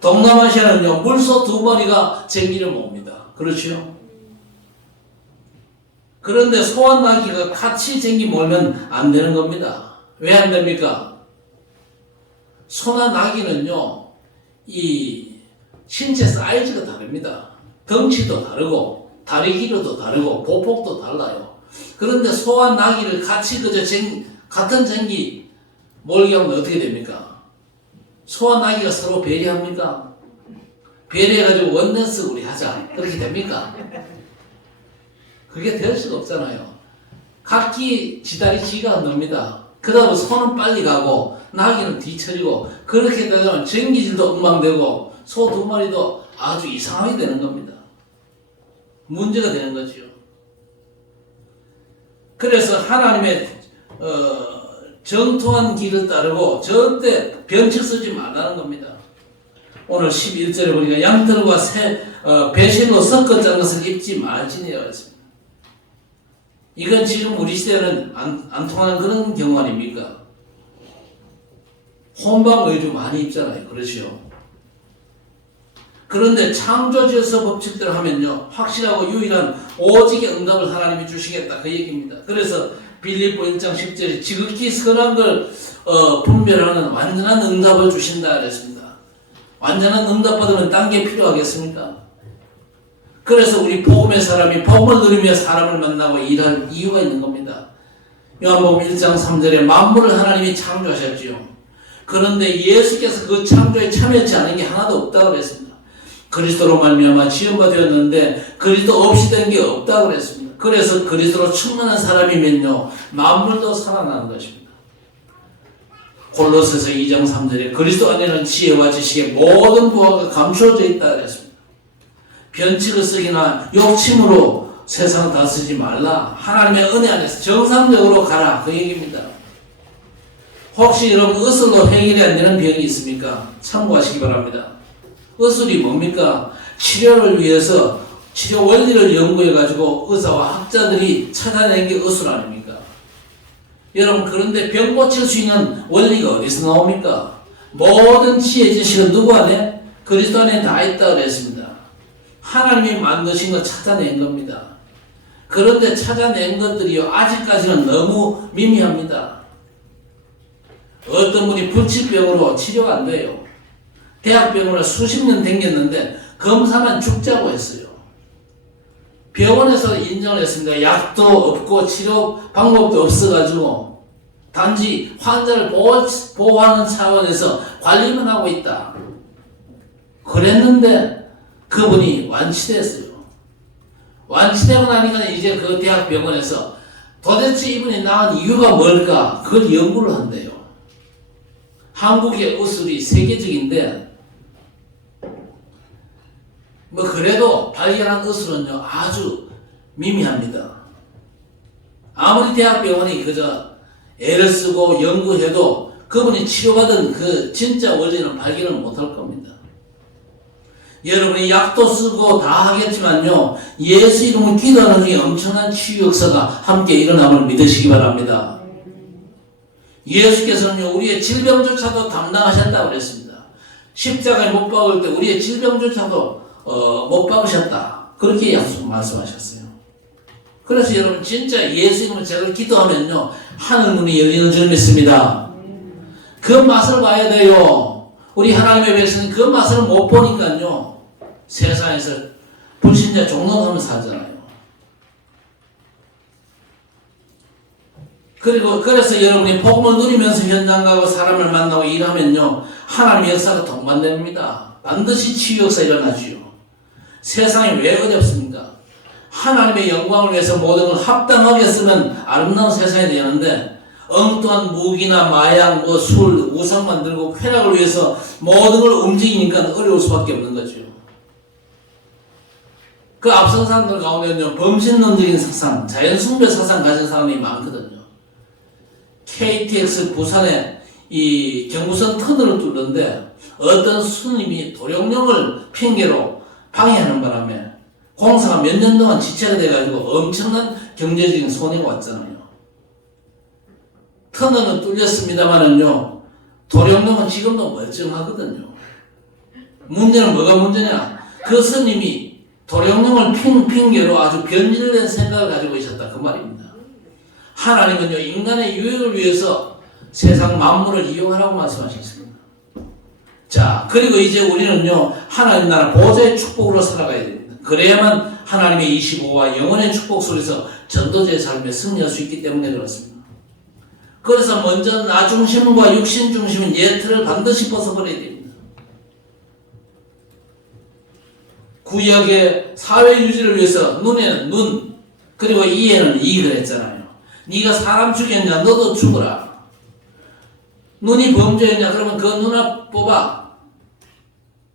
동남아시아는요, 물소 두 마리가 쟁기를 몹니다. 그렇죠? 그런데 소와 나귀가 같이 쟁기 몰면 안 되는 겁니다. 왜 안 됩니까? 소나 나귀는요, 이 신체 사이즈가 다릅니다. 덩치도 다르고 다리 길이도 다르고 보폭도 달라요. 그런데 소와 나귀를 같이 같은 쟁기 몰게 하면 어떻게 됩니까? 소와 나귀가 서로 배려합니까? 배려해가지고 원댄스 우리 하자, 그렇게 됩니까? 그게 될 수가 없잖아요. 각기 지다리 지가 안 놉니다. 그 다음에 소는 빨리 가고 나귀는 뒤처리고, 그렇게 되면 전기질도 엉망되고 소 두 마리도 아주 이상하게 되는 겁니다. 문제가 되는 거죠. 그래서 하나님의 정통한 길을 따르고 절대 변칙 쓰지 말라는 겁니다. 오늘 11절에 보니까 양털과 배실로 섞어 짠 것을 입지 말지니라 했습니다. 이건 지금 우리 시대는 안 통하는 그런 경우 아닙니까? 혼방 의주 많이 입잖아요. 그렇죠? 그런데 창조지어서 법칙대로 하면요, 확실하고 유일한 오직의 응답을 하나님이 주시겠다 그 얘기입니다. 그래서 빌립보 1장 10절에 지극히 선한 걸 분별하는 완전한 응답을 주신다 그랬습니다. 완전한 응답 받으면 딴 게 필요하겠습니까? 그래서 우리 복음의 사람이 복음을 누리며 사람을 만나고 일할 이유가 있는 겁니다. 요한복음 1장 3절에 만물을 하나님이 창조하셨지요. 그런데 예수께서 그 창조에 참여하지 않은 게 하나도 없다고 그랬습니다. 그리스도로 말미암아 지음바 되었는데 그리스도 없이 된 게 없다고 그랬습니다. 그래서 그리스도로 충만한 사람이면요, 만물도 살아나는 것입니다. 골로새서 2장 3절에 그리스도 안에는 지혜와 지식의 모든 부하가 감추어져 있다 그랬습니다. 변칙을 쓰기나 욕심으로 세상을 다스리지 말라. 하나님의 은혜 안에서 정상적으로 가라. 그 얘기입니다. 혹시 여러분 의술로 해결이 안 되는 병이 있습니까? 참고하시기 바랍니다. 의술이 뭡니까? 치료를 위해서 치료 원리를 연구해가지고 의사와 학자들이 찾아낸 게 의술 아닙니까? 여러분, 그런데 병 고칠 수 있는 원리가 어디서 나옵니까? 모든 지혜 지식은 누구 안에? 그리스도 안에 다 있다 그랬습니다. 하나님이 만드신 거 찾아낸 겁니다. 그런데 찾아낸 것들이요, 아직까지는 너무 미미합니다. 어떤 분이 불치병으로 치료가 안 돼요. 대학병원을 수십 년 댕겼는데 검사만 죽자고 했어요. 병원에서 인정을 했습니다. 약도 없고 치료 방법도 없어가지고 단지 환자를 보호하는 차원에서 관리만 하고 있다. 그랬는데 그분이 완치됐어요. 완치되고 나니까 이제 그 대학병원에서 도대체 이분이 나은 이유가 뭘까? 그걸 연구를 한대요. 한국의 의술이 세계적인데 뭐 그래도 발견한 의술은요 아주 미미합니다. 아무리 대학병원이 그저 애를 쓰고 연구해도 그분이 치료받은 그 진짜 원리는 발견을 못할 겁니다. 여러분이 약도 쓰고 다 하겠지만요, 예수 이름을 기도하는 중에 엄청난 치유 역사가 함께 일어남을 믿으시기 바랍니다. 예수께서는요, 우리의 질병조차도 담당하셨다고 그랬습니다. 십자가에 못 박을 때 우리의 질병조차도 못 박으셨다. 그렇게 말씀하셨어요. 그래서 여러분, 진짜 예수 이름을 제가 기도하면요, 하늘 문이 열리는 줄 믿습니다. 그 맛을 봐야 돼요. 우리 하나님의 백성은 그 맛을 못 보니까요, 세상에서 불신자 종노하면서 살잖아요. 그래서 여러분이 복음을 누리면서 현장 가고 사람을 만나고 일하면요, 하나님의 역사가 동반됩니다. 반드시 치유 역사 일어나지요. 세상이 왜 어렵습니까? 하나님의 영광을 위해서 모든 걸 합당하게 쓰면 아름다운 세상이 되는데, 엉뚱한 무기나 마약, 술, 우상 만들고 쾌락을 위해서 모든 걸 움직이니까 어려울 수밖에 없는 거죠. 그 앞선 사람들 가운데는요, 범신론적인 사상, 자연숭배 사상 가진 사람이 많거든요. KTX 부산에 이 경부선 터널을 뚫는데 어떤 스님이 도룡령을 핑계로 방해하는 바람에 공사가 몇 년 동안 지체가 돼가지고 엄청난 경제적인 손해가 왔잖아요. 터널은 뚫렸습니다만은요, 도룡령은 지금도 멀쩡하거든요. 문제는 뭐가 문제냐? 그 스님이 도룡령을 핑계로 아주 변질된 생각을 가지고 있었다. 그 말입니다. 하나님은요, 인간의 유익을 위해서 세상 만물을 이용하라고 말씀하셨습니다. 자, 그리고 이제 우리는요, 하나님 나라 보좌의 축복으로 살아가야 됩니다. 그래야만 하나님의 25와 영원의 축복 속에서 전도자의 삶에 승리할 수 있기 때문에 그렇습니다. 그래서 먼저 나 중심과 육신 중심인 옛 틀을 반드시 벗어버려야 됩니다. 구약의 사회 유지를 위해서 눈에는 눈, 그리고 이에는 이익을 했잖아요. 네가 사람 죽였냐? 너도 죽어라. 눈이 범죄했냐? 그러면 그 눈앞 뽑아.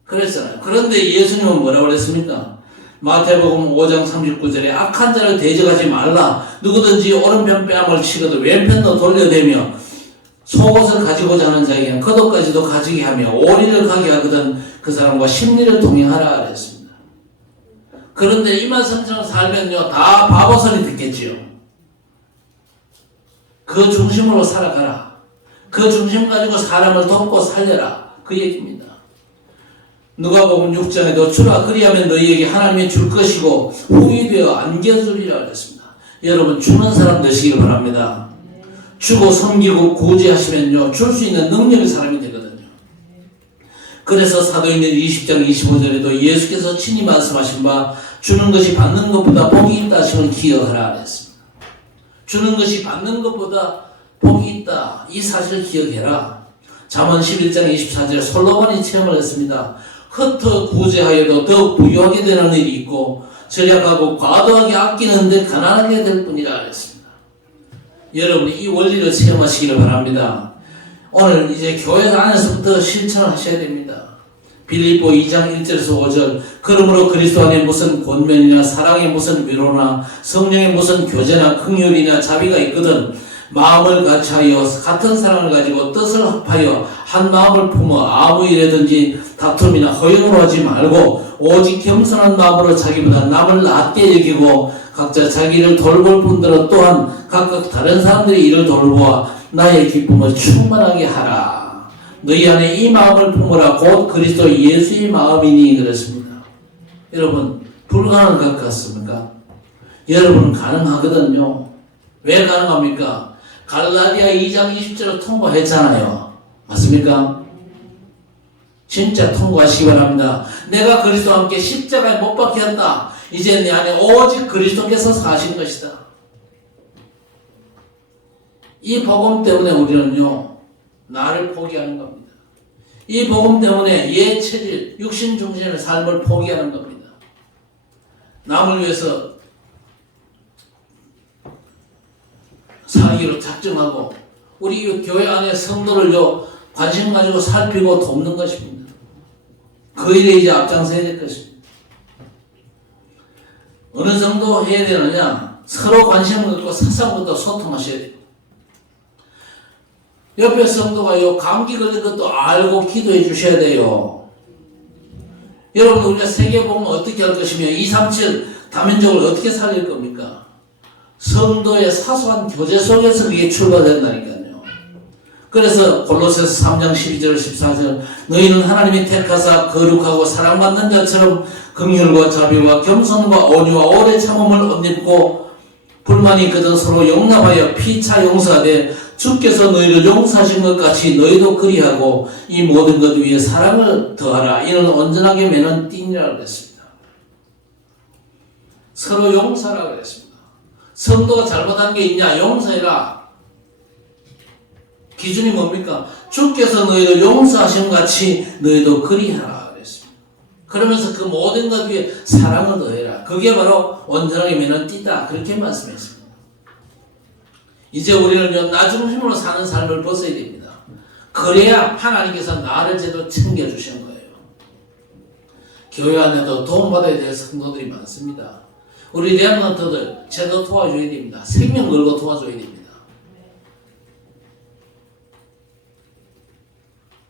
그랬잖아요. 그런데 예수님은 뭐라고 그랬습니까? 마태복음 5장 39절에 악한 자를 대적하지 말라. 누구든지 오른편 뺨을 치거든 왼편도 돌려대며 속옷을 가지고자 하는 자에게는 겉옷까지도 가지게 하며 오리를 가게 하거든 그 사람과 심리를 동행하라 그랬습니다. 그런데 이 말씀처럼 살면요, 다 바보소리 듣겠지요. 그 중심으로 살아가라. 그 중심 가지고 사람을 돕고 살려라. 그 얘기입니다. 누가복음 6장에도 주라 그리하면 너희에게 하나님이 줄 것이고 후이 되어 안겨주리라 그랬습니다. 여러분, 주는 사람 되시길 바랍니다. 주고 섬기고 구제하시면요, 줄 수 있는 능력의 사람이 되거든요. 그래서 사도행전 20장 25절에도 예수께서 친히 말씀하신 바 주는 것이 받는 것보다 복이 있다 하심을 기억하라 그랬습니다. 주는 것이 받는 것보다 복이 있다. 이 사실을 기억해라. 잠언 11장 24절에 솔로몬이 체험을 했습니다. 흩어 구제하여도 더욱 부유하게 되는 일이 있고 절약하고 과도하게 아끼는데 가난하게 될 뿐이라 그랬습니다. 여러분이 이 원리를 체험하시기를 바랍니다. 오늘 이제 교회 안에서부터 실천하셔야 됩니다. 빌립보 2장 1절에서 5절 그러므로 그리스도 안에 무슨 권면이나 사랑에 무슨 위로나 성령의 무슨 교제나 긍휼이나 자비가 있거든 마음을 같이하여 같은 사랑을 가지고 뜻을 합하여 한 마음을 품어 아무 일에든지 다툼이나 허용으로 하지 말고 오직 겸손한 마음으로 자기보다 남을 낮게 여기고 각자 자기를 돌볼 뿐더러 또한 각각 다른 사람들의 일을 돌보아 나의 기쁨을 충만하게 하라. 너희 안에 이 마음을 품으라. 곧 그리스도 예수의 마음이니 그랬습니다. 여러분 불가능한 것 같습니까? 여러분 가능하거든요. 왜 가능합니까? 갈라디아 2장 20절을 통과했잖아요. 맞습니까? 진짜 통과하시기 바랍니다. 내가 그리스도와 함께 십자가에 못 박혔다. 이제 내 안에 오직 그리스도께서 사신 것이다. 이 복음 때문에 우리는요 나를 포기하는 겁니다. 이 복음 때문에 옛 체질, 육신 중심의 삶을 포기하는 겁니다. 남을 위해서 살기로 작정하고 우리 교회 안에 성도를요 관심 가지고 살피고 돕는 것입니다. 그 일에 이제 앞장서야 될 것입니다. 어느 정도 해야 되느냐? 서로 관심을 갖고 사상부터 소통하셔야 돼요. 옆에 성도가요 감기 걸린 것도 알고 기도해 주셔야 돼요. 여러분 우리가 세계복음을 어떻게 할 것이며 237 다민족을 어떻게 살릴 겁니까? 성도의 사소한 교제 속에서 그게 출발된다니까요. 그래서 골로새서 3장 12절 14절 너희는 하나님이 택하사 거룩하고 사랑받는 자처럼 긍휼과 자비와 겸손과 온유와 오래 참음을 옷 입고 불만이 있거든 서로 용납하여 피차 용서하되 주께서 너희를 용서하신 것 같이 너희도 그리하고 이 모든 것 위에 사랑을 더하라. 이는 온전하게 매는 띠니라 그랬습니다. 서로 용서하라 그랬습니다. 성도가 잘못한 게 있냐? 용서해라. 기준이 뭡니까? 주께서 너희를 용서하신 것 같이 너희도 그리하라 그랬습니다. 그러면서 그 모든 것 위에 사랑을 더해라. 그게 바로 온전하게 매는 띠다. 그렇게 말씀했습니다. 이제 우리는 나 중심으로 사는 삶을 벗어야 됩니다. 그래야 하나님께서 나를 제대로 챙겨주시는 거예요. 교회 안에도 도움받아야 될 성도들이 많습니다. 우리 렘넌트들 제대로 도와줘야 됩니다. 생명 걸고 도와줘야 됩니다.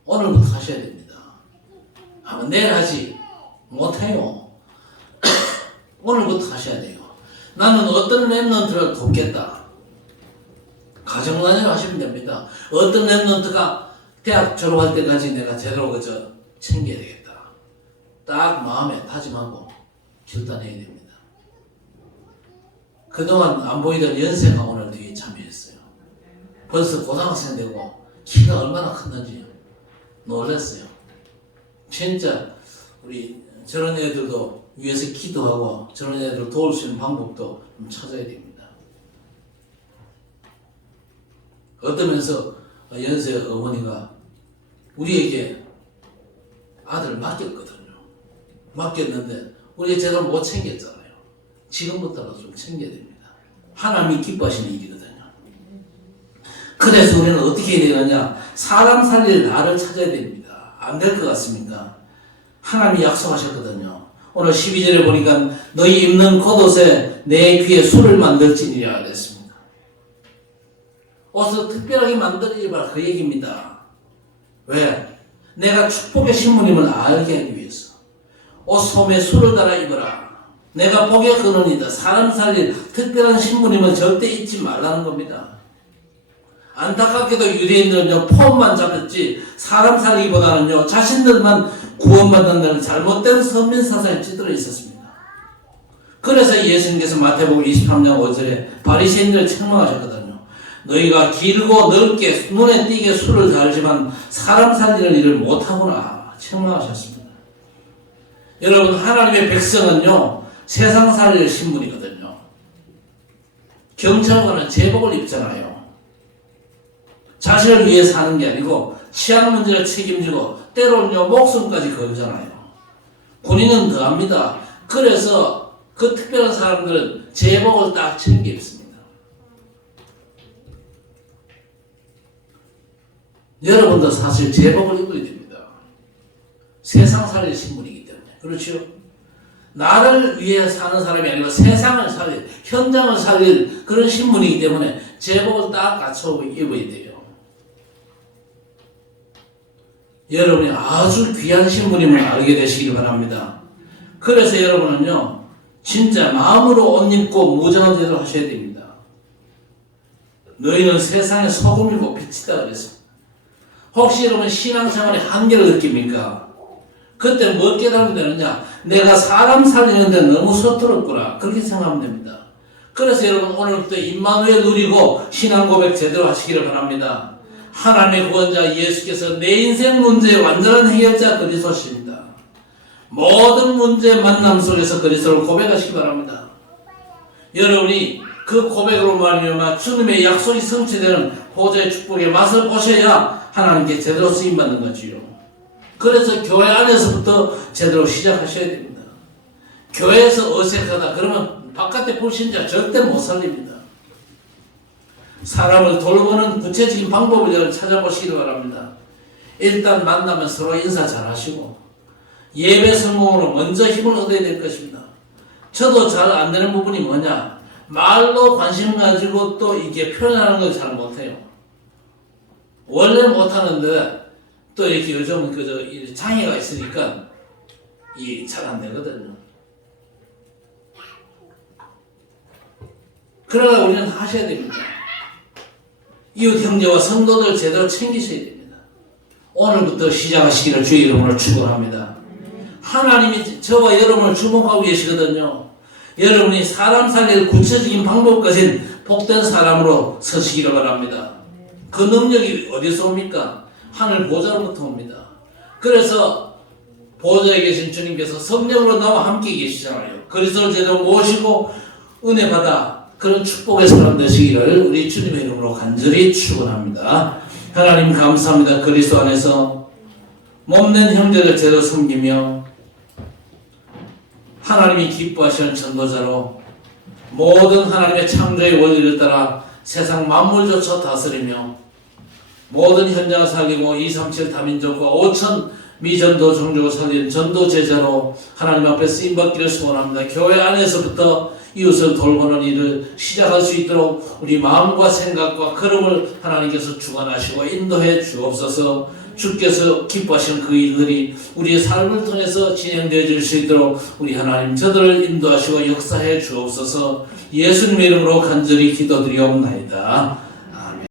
오늘부터 하셔야 됩니다. 아마 내일 하지 못해요. 오늘부터 하셔야 돼요. 나는 어떤 렘넌트를 돕겠다. 가정단위로 하시면 됩니다. 어떤 렘넌트가 대학 졸업할 때까지 내가 제대로 그저 챙겨야 되겠다. 딱 마음에 다짐하고 결단해야 됩니다. 그동안 안 보이던 연세가 오늘 뒤에 참여했어요. 벌써 고등학생 되고 키가 얼마나 컸는지 놀랐어요. 진짜 우리 저런 애들도 위에서 기도하고 저런 애들 도울 수 있는 방법도 좀 찾아야 됩니다. 어떠면서 연세 어머니가 우리에게 아들을 맡겼거든요. 맡겼는데 우리가 제대로 못 챙겼잖아요. 지금부터라도 좀 챙겨야 됩니다. 하나님이 기뻐하시는 일이거든요. 그래서 우리는 어떻게 해야 되느냐? 사람 살릴 나를 찾아야 됩니다. 안 될 것 같습니까? 하나님이 약속하셨거든요. 오늘 12절에 보니까 너희 입는 겉옷에 내 귀에 술을 만들지니라 그랬습니다. 옷을 특별하게 만들지 마라 그 얘기입니다. 왜? 내가 축복의 신부님을 알게 하기 위해서 옷 소매에 술을 달아 입어라. 내가 복의 근원이다. 사람 살릴 특별한 신부님은 절대 잊지 말라는 겁니다. 안타깝게도 유대인들은요 폼만 잡혔지 사람 살기보다는요 자신들만 구원받는다는 잘못된 선민사상에 찌들어 있었습니다. 그래서 예수님께서 마태복음 23장 5절에 바리새인들을 책망하셨거든요. 너희가 길고 넓게 눈에 띄게 술을 달지만 사람 살리는 일을 못하구나 책망하셨습니다. 여러분 하나님의 백성은요 세상 살릴 신분이거든요. 경찰관은 제복을 입잖아요. 자신을 위해 사는 게 아니고 치안 문제를 책임지고 때로는요 목숨까지 걸잖아요. 군인은 더합니다. 그래서 그 특별한 사람들은 제복을 딱 챙겨 입습니다. 여러분도 사실 제복을 입어야 됩니다. 세상 살릴 신분이기 때문에. 그렇죠? 나를 위해 사는 사람이 아니고 세상을 살릴, 현장을 살릴 그런 신분이기 때문에 제복을 딱 갖춰 입어야 돼요. 여러분이 아주 귀한 신분임을 알게 되시길 바랍니다. 그래서 여러분은요, 진짜 마음으로 옷 입고 무장한 제대로 하셔야 됩니다. 너희는 세상의 소금이고 빛이다 그랬습니다. 혹시 여러분 신앙생활의 한계를 느낍니까? 그때 뭐 깨달으면 되느냐? 내가 사람 살리는데 너무 서툴었구나. 그렇게 생각하면 됩니다. 그래서 여러분 오늘부터 임마누엘 누리고 신앙 고백 제대로 하시기를 바랍니다. 하나님의 구원자 예수께서 내 인생 문제의 완전한 해결자 그리스도십니다. 모든 문제 만남 속에서 그리스도를 고백하시기 바랍니다. 여러분이 그 고백으로 말미암아 주님의 약속이 성취되는 보좌의 축복의 맛을 보셔야 하나님께 제대로 쓰임받는 거지요. 그래서 교회 안에서부터 제대로 시작하셔야 됩니다. 교회에서 어색하다 그러면 바깥에 불신자 절대 못 살립니다. 사람을 돌보는 구체적인 방법을 찾아보시기 바랍니다. 일단 만나면 서로 인사 잘 하시고 예배 성공으로 먼저 힘을 얻어야 될 것입니다. 저도 잘 안 되는 부분이 뭐냐? 말로 관심 가지고 또 이게 표현하는 걸 잘 못해요. 원래 못하는데 또 이렇게 요즘은 그저 장애가 있으니까 이 잘 안 되거든요. 그러나 우리는 하셔야 됩니다. 이웃 형제와 성도들 제대로 챙기셔야 됩니다. 오늘부터 시작하시기를 주의 이름으로 축원합니다. 하나님이 저와 여러분을 주목하고 계시거든요. 여러분이 사람 살릴 구체적인 방법 가진 복된 사람으로 서시기를 바랍니다. 그 능력이 어디서 옵니까? 하늘 보좌로부터 옵니다. 그래서 보좌에 계신 주님께서 성령으로 나와 함께 계시잖아요. 그리스도를 제대로 모시고 은혜 받아 그런 축복의 사람 되시기를 우리 주님의 이름으로 간절히 축원합니다. 하나님 감사합니다. 그리스도 안에서 몸된 형제를 제대로 섬기며 하나님이 기뻐하시는 전도자로 모든 하나님의 창조의 원리를 따라 세상 만물조차 다스리며 모든 현장을 살리고 237 다민족과 5천 미전도 종족을 살리는 전도 제자로 하나님 앞에 쓰임받기를 소원합니다. 교회 안에서부터 이웃을 돌보는 일을 시작할 수 있도록 우리 마음과 생각과 걸음을 하나님께서 주관하시고 인도해 주옵소서. 주께서 기뻐하시는 그 일들이 우리의 삶을 통해서 진행되어질 수 있도록 우리 하나님 저들을 인도하시고 역사해 주옵소서. 예수님의 이름으로 간절히 기도드리옵나이다. 아멘.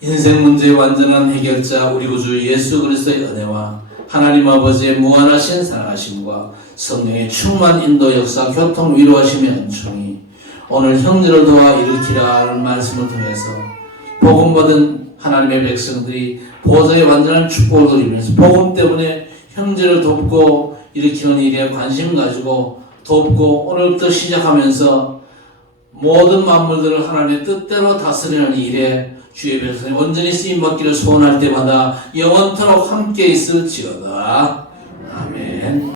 인생 문제의 완전한 해결자 우리 구주 예수 그리스도의 은혜와 하나님 아버지의 무한하신 사랑하심과 성령의 충만 인도 역사 교통 위로하심의 은총이 오늘 형제를 도와 일으키라 하는 말씀을 통해서 복음 받은 하나님의 백성들이 보좌의 완전한 축복을 누리면서 복음 때문에 형제를 돕고 일으키는 일에 관심 가지고 돕고 오늘부터 시작하면서 모든 만물들을 하나님의 뜻대로 다스리는 일에 주의 백성이 온전히 쓰임받기를 소원할 때마다 영원토록 함께 있을지어다. 아멘.